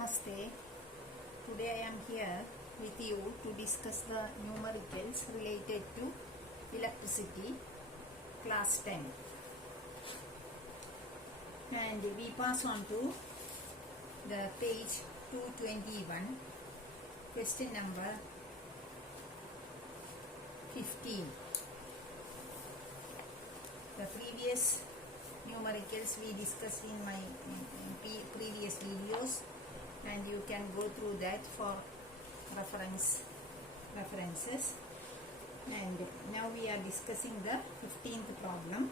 Namaste. Today I am here with you to discuss the numericals related to electricity, class 10. And we pass on to the page 221, question number 15. The previous numericals we discussed in my previous videos, and you can go through that for references. And now we are discussing the 15th problem,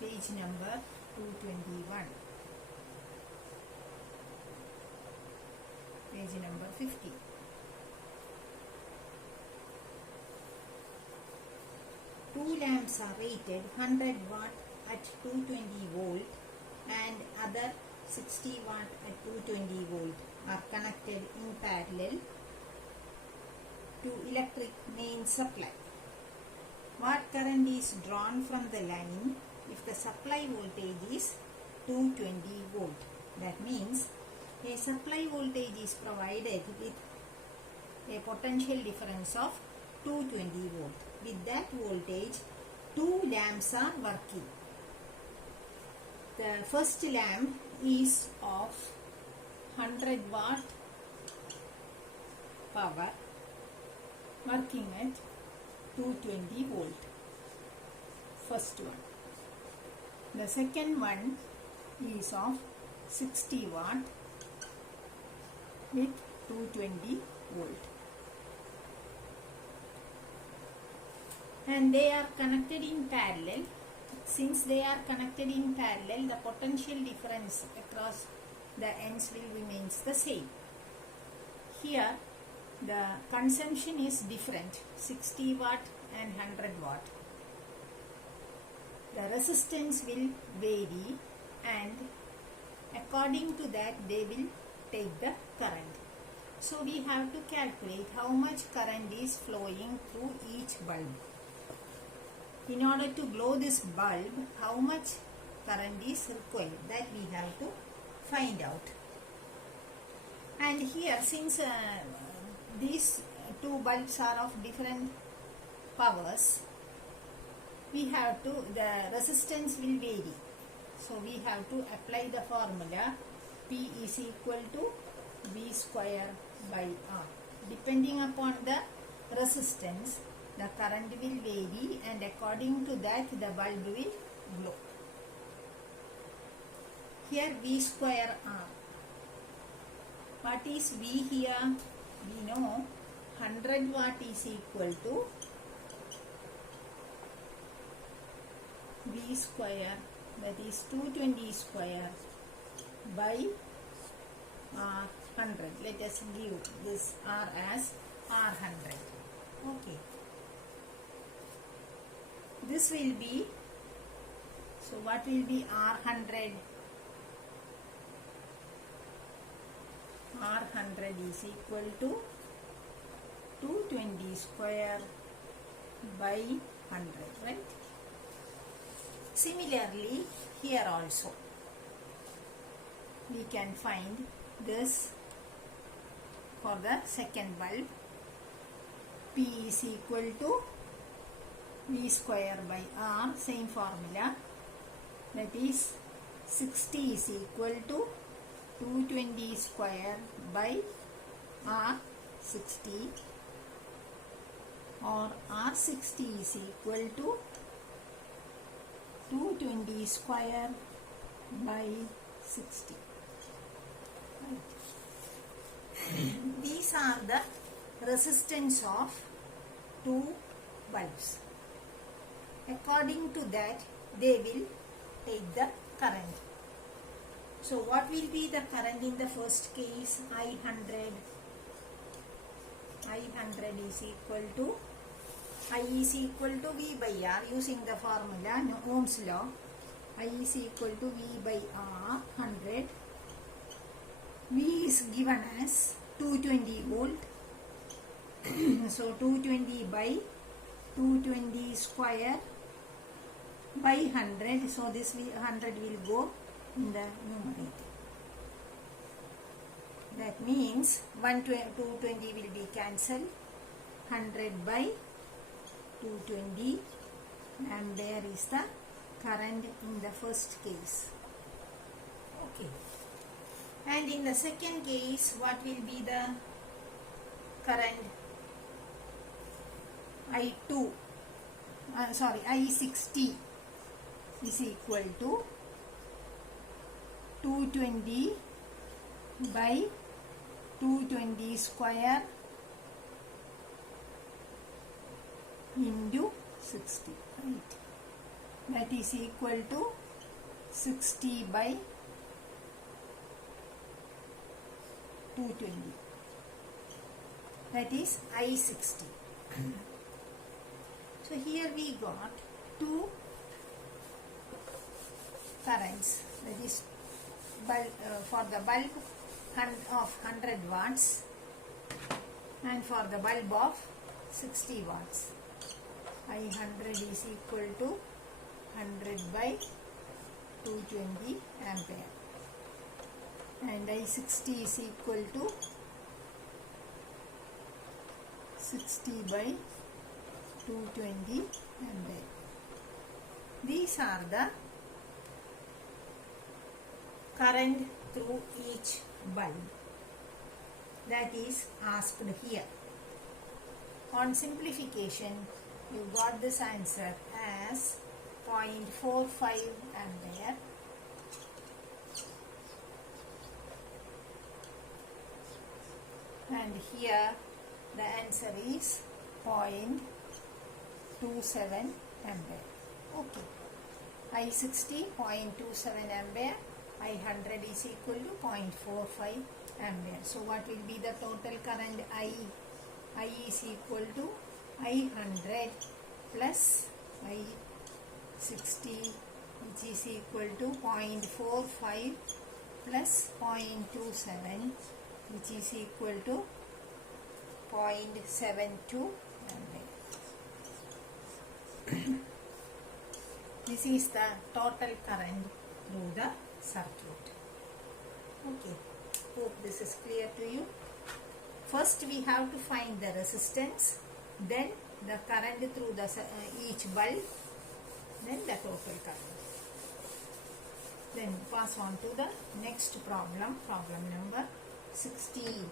page number 221, page number 50. Two lamps are rated 100 watt at 220 volt and other 60 watt at 220 volt are connected in parallel to electric main supply. What current is drawn from the line if the supply voltage is 220 volt? That means a supply voltage is provided with a potential difference of 220 volt. With that voltage, two lamps are working. The first lamp is of 100 watt power, working at 220 volt. First one. The second one is of 60 watt with 220 volt. And they are connected in parallel. Since they are connected in parallel, the potential difference across the ends will remains the same. Here the consumption is different, 60 watt and 100 watt. The resistance will vary, and according to that they will take the current. So we have to calculate how much current is flowing through each bulb. In order to glow this bulb, how much current is required, that we have to find out. And here, since these two bulbs are of different powers, we have to, the resistance will vary. So we have to apply the formula P is equal to V square by R. Depending upon the resistance, the current will vary, and according to that the bulb will glow. Here V square R. What is V here? We know 100 watt is equal to V square, that is 220 square by R 100. Let us give this R as R100. Okay. This will be, so what will be R100? R100 is equal to 220 square by 100, right? Similarly, here also we can find this for the second bulb. P is equal to V square by R, same formula, that is 60 is equal to 220 square by R60, or R60 is equal to 220 square by 60. These are the resistance of two bulbs. According to that, they will take the current. So what will be the current in the first case? I100 is equal to, I is equal to V by R, using the formula Ohm's law. I is equal to V by R 100. V is given as 220 volt. So 220 by 220 square by 100. So this 100 will go in the numerator. That means 220 will be cancelled. 100 by 220 ampere is the current in the first case. Okay. And in the second case, what will be the current? I60 is equal to 220 by 220 square into 60, right? That is equal to 60 by 220. That is I60. So here we got two currents. That is for the bulb of 100 watts and for the bulb of 60 watts. I100 is equal to 100 by 220 ampere and I60 is equal to 60 by 220 ampere. These are the current through each bulb that is asked here. On simplification, you got this answer as 0.45 ampere and here the answer is 0.27 ampere. Okay. I60 0.27 ampere, I100 is equal to 0.45 ampere. So what will be the total current I? I is equal to I100 plus I60 which is equal to 0.45 plus 0.27 which is equal to 0.72 ampere. This is the total current through the circuit. Okay, hope this is clear to you. First we have to find the resistance, then the current through the each bulb, then the total current. Then pass on to the next problem, problem number 16.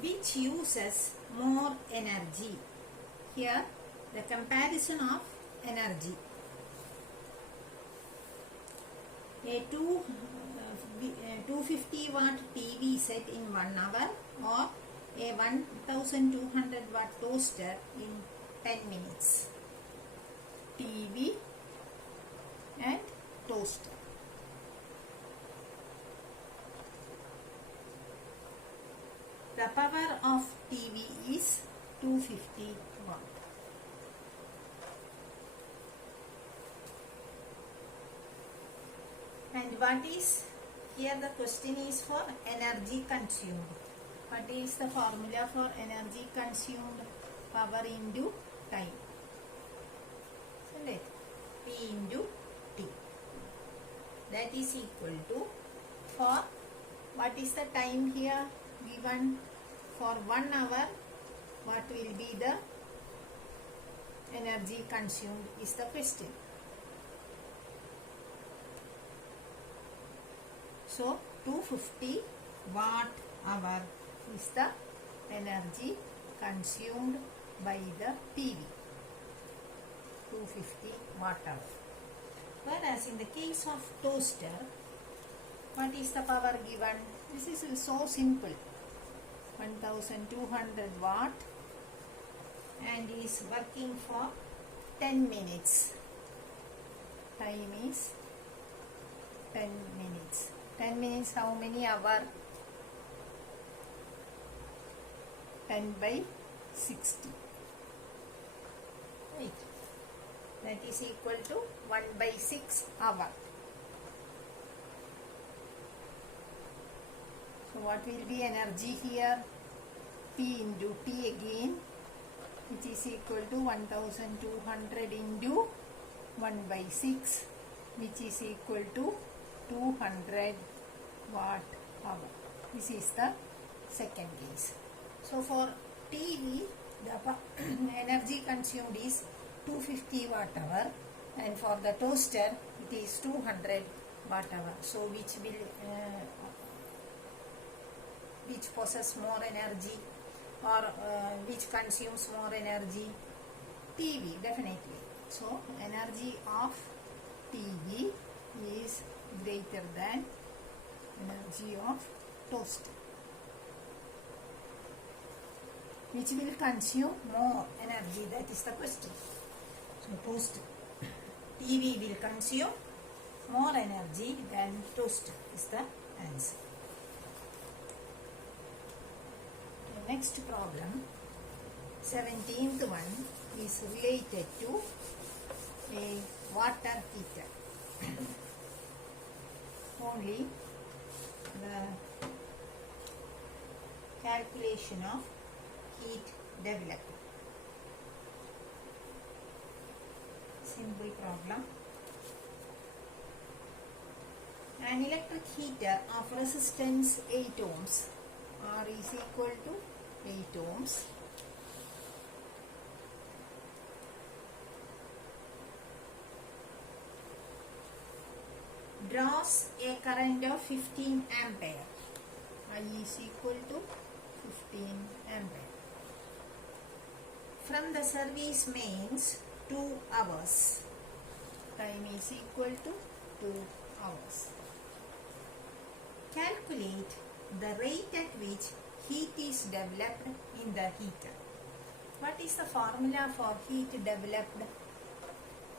Which uses more energy? Here the comparison of energy. A 250 watt TV set in 1 hour or a 1200 watt toaster in 10 minutes. TV and toaster. The power of TV is 250 watt. And what is, here the question is for energy consumed. What is the formula for energy consumed? Power into time. Isn't it? P into T. That is equal to, for what is the time here given? For 1 hour, what will be the energy consumed is the question. So 250 watt hour is the energy consumed by the TV. 250 watt hour. Whereas in the case of toaster, what is the power given? This is so simple. 1200 watt and is working for 10 minutes. Time is 10 minutes. 10 minutes, how many hour? 10 by 60. Right. That is equal to 1 by 6 hour. So what will be energy here? P into T again, which is equal to 1200 into 1 by 6, which is equal to 200 watt hour. This is the second case. So for TV, the energy consumed is 250 watt hour, and for the toaster it is 200 watt hour. So which possess more energy, or which consumes more energy? TV, definitely. So energy of TV is greater than energy of toaster. Which will consume more energy? That is the question. So TV will consume more energy than toaster is the answer. The next problem, 17th one, is related to a water heater. Only the calculation of heat developed. Simple problem. An electric heater of resistance 8 ohms, R is equal to 8 ohms, draws a current of 15 ampere. I is equal to 15 ampere. From the service mains 2 hours. Time is equal to 2 hours. Calculate the rate at which heat is developed in the heater. What is the formula for heat developed?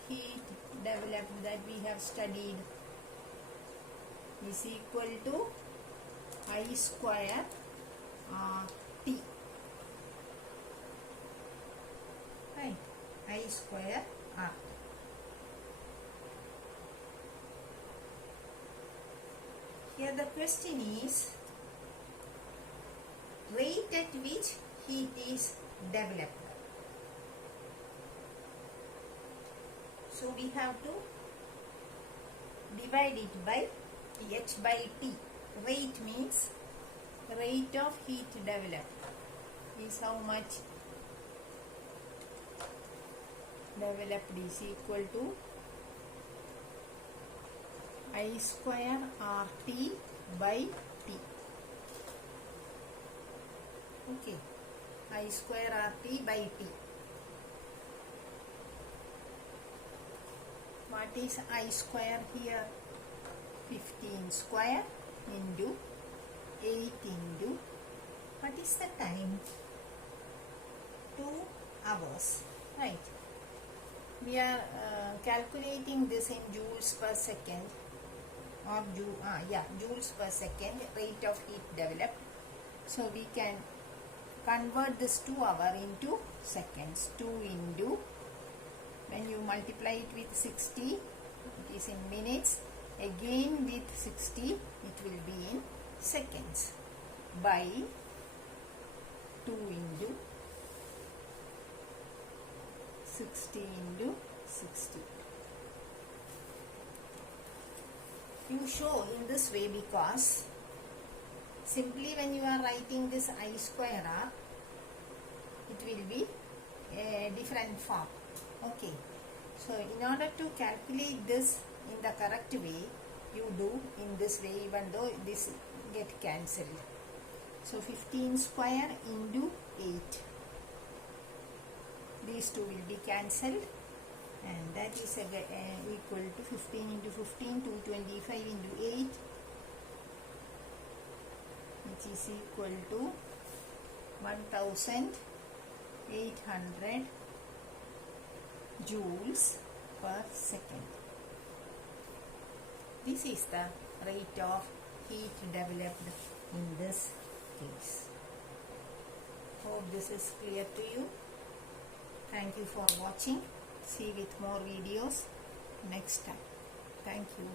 Heat developed that we have studied is equal to I square T. Right, I square R. Here the question is rate at which heat is developed. So we have to divide it by H by T. Rate means rate of heat developed is how much developed is equal to I square RT by T. Okay, I square RT by T. What is I square here? 15 square into 8 into, what is the time? 2 hours, right? We are calculating this in joules per second, or joules per second, rate of heat developed. So we can convert this 2 hour into seconds. 2 into, when you multiply it with 60, it is in minutes. Again with 60, it will be in seconds, by 2 into 60 into 60. You show in this way because simply when you are writing this I square R, it will be a different form. Okay. So in order to calculate this in the correct way, you do in this way, even though this get cancelled. So 15 square into 8. These two will be cancelled, and that is equal to 15 into 15, 225 into 8, which is equal to 1800 joules per second. This is the rate of heat developed in this case. Hope this is clear to you. Thank you for watching. See with more videos next time. Thank you.